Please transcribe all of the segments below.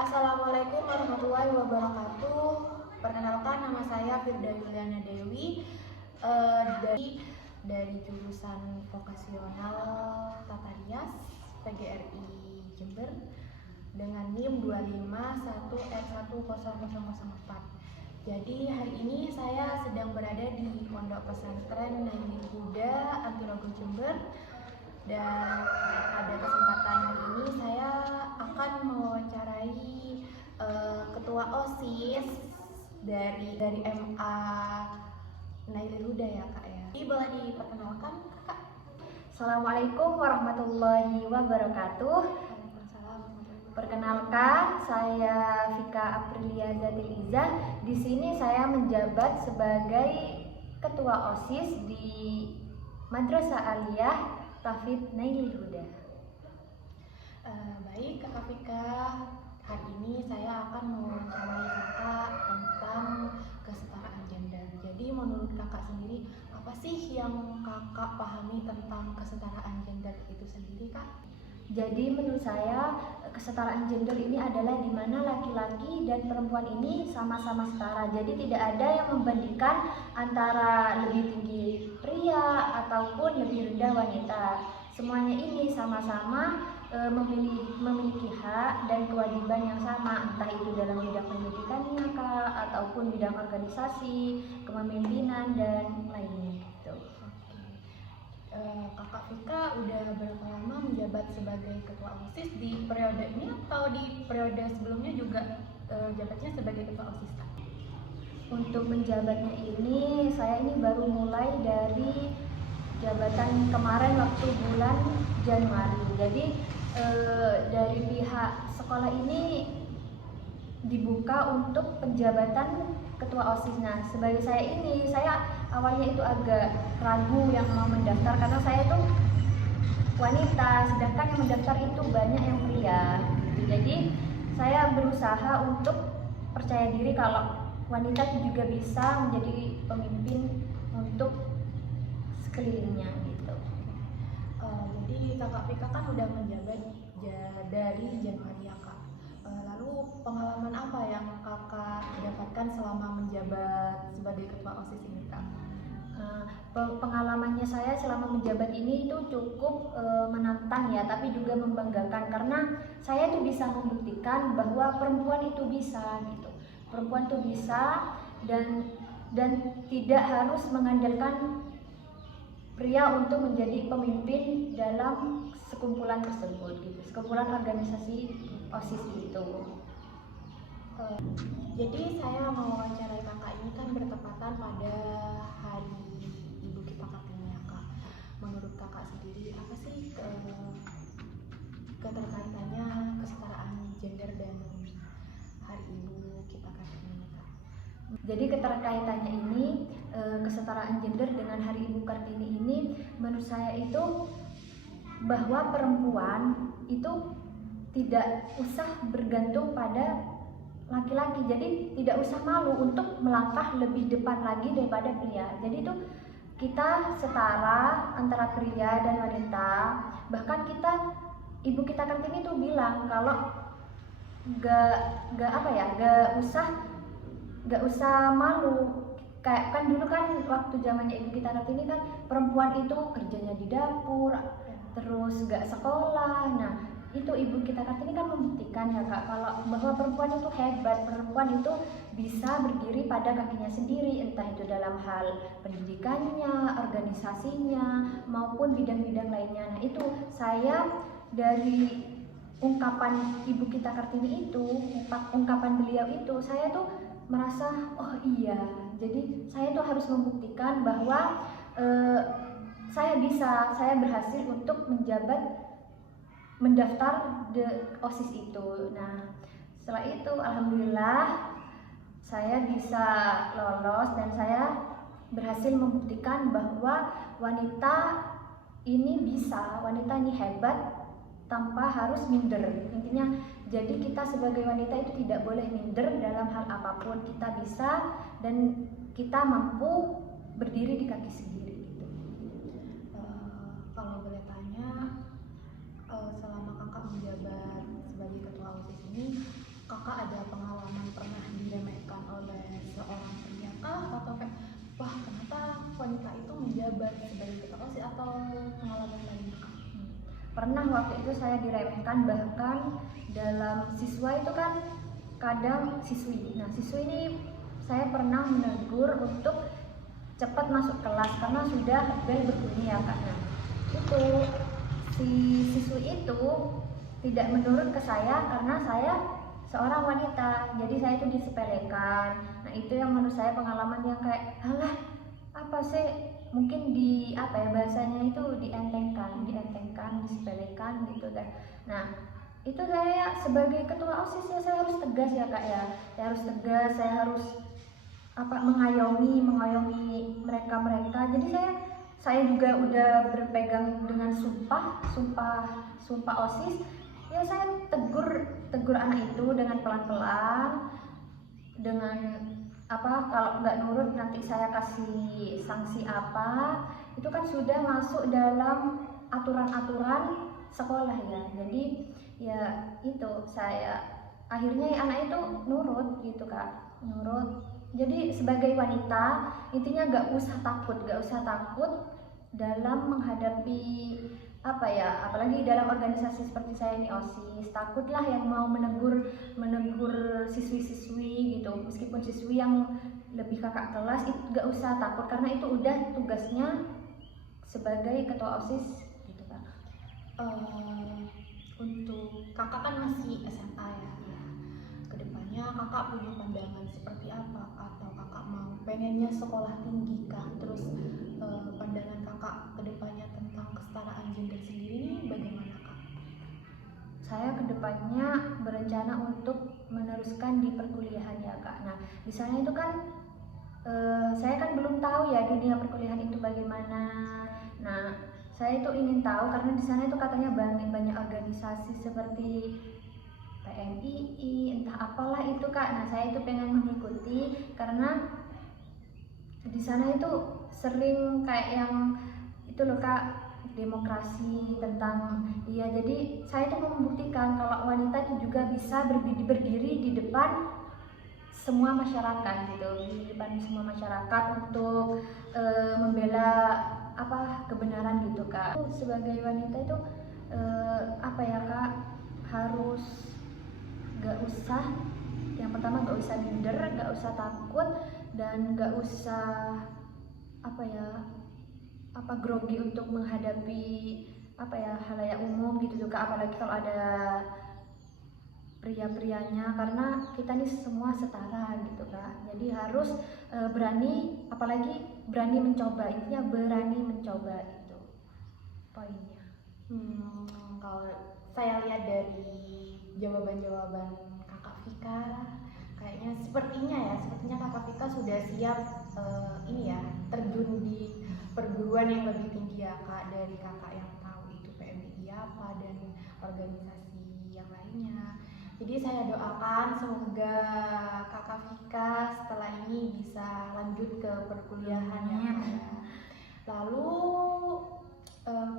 Assalamualaikum warahmatullahi wabarakatuh. Perkenalkan, nama saya Firda Yuliana Dewi, dari jurusan vokasional Tata Rias PGRI Jember dengan NIM 251R10004. Jadi hari ini saya sedang berada di Pondok Pesantren Nailul Huda Antirogo Jember, dan pada kesempatan hari ini saya akan mewawancarai ketua OSIS dari MA Nailul Huda ya Kak ya. Jadi boleh diperkenalkan Kak. Assalamualaikum warahmatullahi wabarakatuh. Waalaikumsalam. Perkenalkan, saya Vika Aprilia Zatilizah. Di sini saya menjabat sebagai ketua OSIS di Madrasah Aliyah Tahfidz Nailul Huda. Baik Kakak Vika, hari ini saya akan mewawancarai Kakak tentang kesetaraan gender. Jadi menurut Kakak sendiri, apa sih yang Kakak pahami tentang kesetaraan gender itu sendiri Kak? Jadi menurut saya kesetaraan gender ini adalah di mana laki-laki dan perempuan ini sama-sama setara. Jadi tidak ada yang membandingkan antara lebih tinggi pria ataupun lebih rendah wanita. Semuanya ini sama-sama memiliki hak dan kewajiban yang sama, entah itu dalam bidang pendidikannya Kak, ataupun bidang organisasi, kepemimpinan dan lainnya gitu. Kakak Vika udah berapa lama menjabat sebagai ketua OSIS di periode ini atau di periode sebelumnya juga jabatnya sebagai ketua OSIS Kak? Untuk menjabatnya ini, saya ini baru mulai dari jabatan kemarin waktu bulan Januari. Jadi dari pihak sekolah ini dibuka untuk penjabatan ketua OSIS. Nah, sebagai saya awalnya itu agak ragu yang mau mendaftar karena saya itu wanita, sedangkan yang mendaftar itu banyak yang pria. Jadi saya berusaha untuk percaya diri kalau wanita itu juga bisa menjadi pemimpin untuk sekelilingnya gitu. Jadi Kakak Vika kan udah menjabat dari Januari ya Kak. Lalu pengalaman apa yang Kakak dapatkan selama menjabat sebagai ketua OSIS ini Kak? Pengalamannya saya selama menjabat ini itu cukup menantang ya, tapi juga membanggakan karena saya tuh bisa membuktikan bahwa perempuan itu bisa gitu. Perempuan tuh bisa dan tidak harus mengandalkan pria untuk menjadi pemimpin dalam sekumpulan tersebut gitu, sekumpulan organisasi OSIS itu. Jadi saya mau wawancarai Kakak ini kan bertepatan pada Hari Ibu kita Kartini ya Kak. Menurut Kakak sendiri apa sih keterkaitannya kesetaraan gender dan Hari Ibu kita Kartini ini Kak? Jadi keterkaitannya ini kesetaraan gender dengan Hari Ibu Kartini ini menurut saya itu bahwa perempuan itu tidak usah bergantung pada laki-laki. Jadi tidak usah malu untuk melangkah lebih depan lagi daripada pria. Jadi itu kita setara antara pria dan wanita. Bahkan Ibu kita Kartini itu bilang kalau gak usah malu. Kayak kan dulu kan waktu zamannya Ibu kita Kartini kan perempuan itu kerjanya di dapur, terus gak sekolah. Nah, itu Ibu kita Kartini kan membuktikan ya Kak kalau bahwa perempuan itu hebat, perempuan itu bisa berdiri pada kakinya sendiri, entah itu dalam hal pendidikannya, organisasinya, maupun bidang-bidang lainnya. Nah, itu saya dari ungkapan Ibu kita Kartini itu, ungkapan beliau itu, saya tuh merasa oh iya, jadi saya tuh harus membuktikan bahwa saya berhasil untuk mendaftar di OSIS itu. Nah, setelah itu alhamdulillah saya bisa lolos dan saya berhasil membuktikan bahwa wanita ini bisa, wanita ini hebat tanpa harus minder. Intinya jadi kita sebagai wanita itu tidak boleh minder dalam hal apapun. Kita bisa dan kita mampu berdiri di kaki sendiri gitu. Kalau boleh tanya, selama Kakak menjabat sebagai ketua OSIS ini, kakak ada pengalaman pernah diremehkan oleh seorang pria kah? Atau kayak, wah ternyata wanita itu menjabat sebagai ketua OSIS, atau pengalaman lain kak? Pernah waktu itu saya diremehkan, bahkan dalam siswa itu kan kadang siswi. Nah, siswi ini saya pernah menegur untuk cepat masuk kelas karena sudah bel berbunyi ya kak. Nah, itu si siswi itu tidak menurut ke saya karena saya seorang wanita, jadi saya itu disepelekan. Nah, itu yang menurut saya pengalaman yang kayak, halah apa sih, mungkin di apa ya bahasanya itu dientengkan, disepelekan gitu deh. Nah, itu saya sebagai ketua OSIS ya saya harus tegas ya kak ya. Saya harus tegas, saya harus mengayomi mereka. Jadi saya juga udah berpegang dengan sumpah OSIS. Ya saya tegur anak itu dengan pelan-pelan, dengan kalau nggak nurut nanti saya kasih sanksi apa. Itu kan sudah masuk dalam aturan-aturan sekolah ya. Jadi ya itu saya akhirnya anak itu nurut gitu kak, nurut. Jadi sebagai wanita intinya nggak usah takut dalam menghadapi apalagi dalam organisasi seperti saya ini OSIS. Takutlah yang mau menegur siswi-siswi gitu, meskipun siswi yang lebih kakak kelas itu nggak usah takut karena itu udah tugasnya sebagai ketua OSIS gitu kak. Untuk kakak kan masih SMA ya, kedepannya kakak punya pandangan seperti apa, atau kakak mau pengennya sekolah tinggi kah? Terus pandangan kakak kedepannya tentang kesetaraan gender sendiri ini bagaimana kak? Saya kedepannya berencana untuk meneruskan di perkuliahan ya kak. Nah di sana itu kan saya kan belum tahu ya dunia perkuliahan itu bagaimana. Nah saya itu ingin tahu karena di sana itu katanya banyak organisasi seperti PMII, entah apalah itu kak. Nah saya itu pengen mengikuti karena di sana itu sering kayak yang itu loh kak, demokrasi tentang jadi saya itu mau membuktikan kalau wanita itu juga bisa berdiri di depan semua masyarakat gitu, di depan semua masyarakat untuk membela kebenaran gitu kak. Sebagai wanita itu kak, harus yang pertama gak usah minder, gak usah takut, dan gak usah grogi untuk menghadapi halayak umum gitu juga, apalagi kalau ada pria-prianya, karena kita ini semua setara gitu kak. Jadi harus berani, apalagi berani mencoba, intinya berani mencoba itu poinnya. Kalau saya lihat dari jawaban-jawaban kakak Vika, kayaknya sepertinya kakak Vika sudah siap terjun di perguruan yang lebih tinggi ya kak, dari kakak yang tahu itu PMII apa dan organisasi yang lainnya. Jadi saya doakan semoga kakak Vika setelah ini bisa lanjut ke perkuliahan ya kak ya. Lalu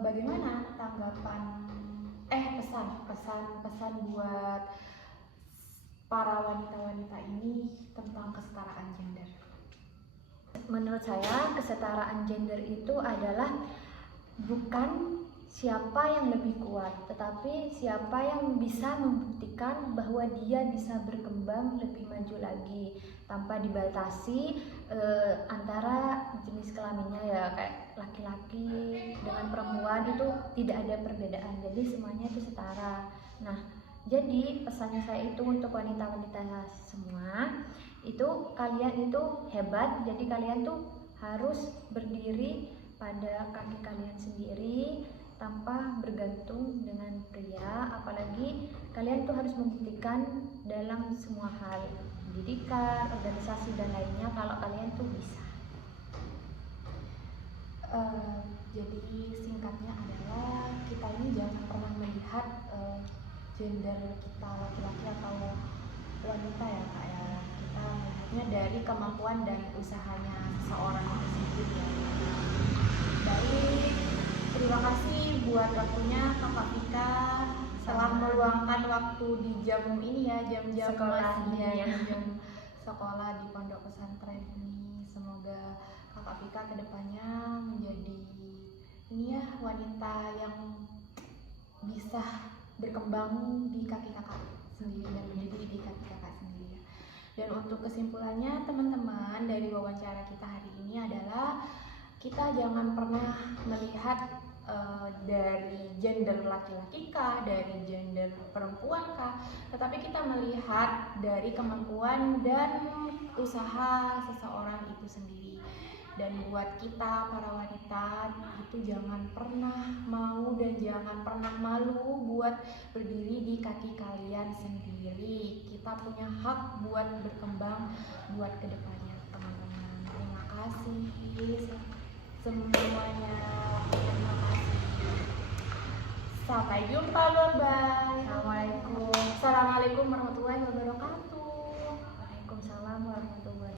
bagaimana tanggapan pesan buat para wanita-wanita ini tentang kesetaraan gender? Menurut saya kesetaraan gender itu adalah bukan siapa yang lebih kuat, tetapi siapa yang bisa membuktikan bahwa dia bisa berkembang lebih maju lagi tanpa dibatasi antara jenis kelaminnya ya, kayak laki-laki dengan perempuan itu tidak ada perbedaan, jadi semuanya itu setara. Nah, jadi pesannya saya itu untuk wanita-wanita semua, itu kalian itu hebat, jadi kalian tuh harus berdiri pada kaki kalian sendiri tanpa bergantung dengan pria, apalagi kalian tuh harus membuktikan dalam semua hal, pendidikan, organisasi dan lainnya, kalau kalian tuh bisa. Jadi singkatnya adalah kita ini jangan pernah melihat gender kita laki-laki atau wanita ya kak ya. Kita melihatnya dari kemampuan dan usahanya seseorang itu sendiri ya. Baik, terima kasih buat waktunya Kakak Vika. telah meluangkan waktu di jam ini ya, jam-jam Sekolahnya ya. jam sekolah di pondok pesantren ini. Semoga Kakak Vika kedepannya menjadi ini ya, wanita yang bisa berkembang di kaki kakak sendiri dan berdiri di kaki kakak sendiri ya. Dan untuk kesimpulannya teman-teman dari wawancara kita hari ini adalah kita jangan pernah melihat dari gender laki-laki kah, dari gender perempuan kah, tetapi kita melihat dari kemampuan dan usaha seseorang itu sendiri. Dan buat kita para wanita itu jangan pernah mau dan jangan pernah malu buat berdiri di kaki kalian sendiri. Kita punya hak buat berkembang buat kedepannya teman-teman. Terima kasih semuanya. Terima kasih. Sampai jumpa, bye bye. Assalamualaikum. Assalamualaikum warahmatullahi wabarakatuh.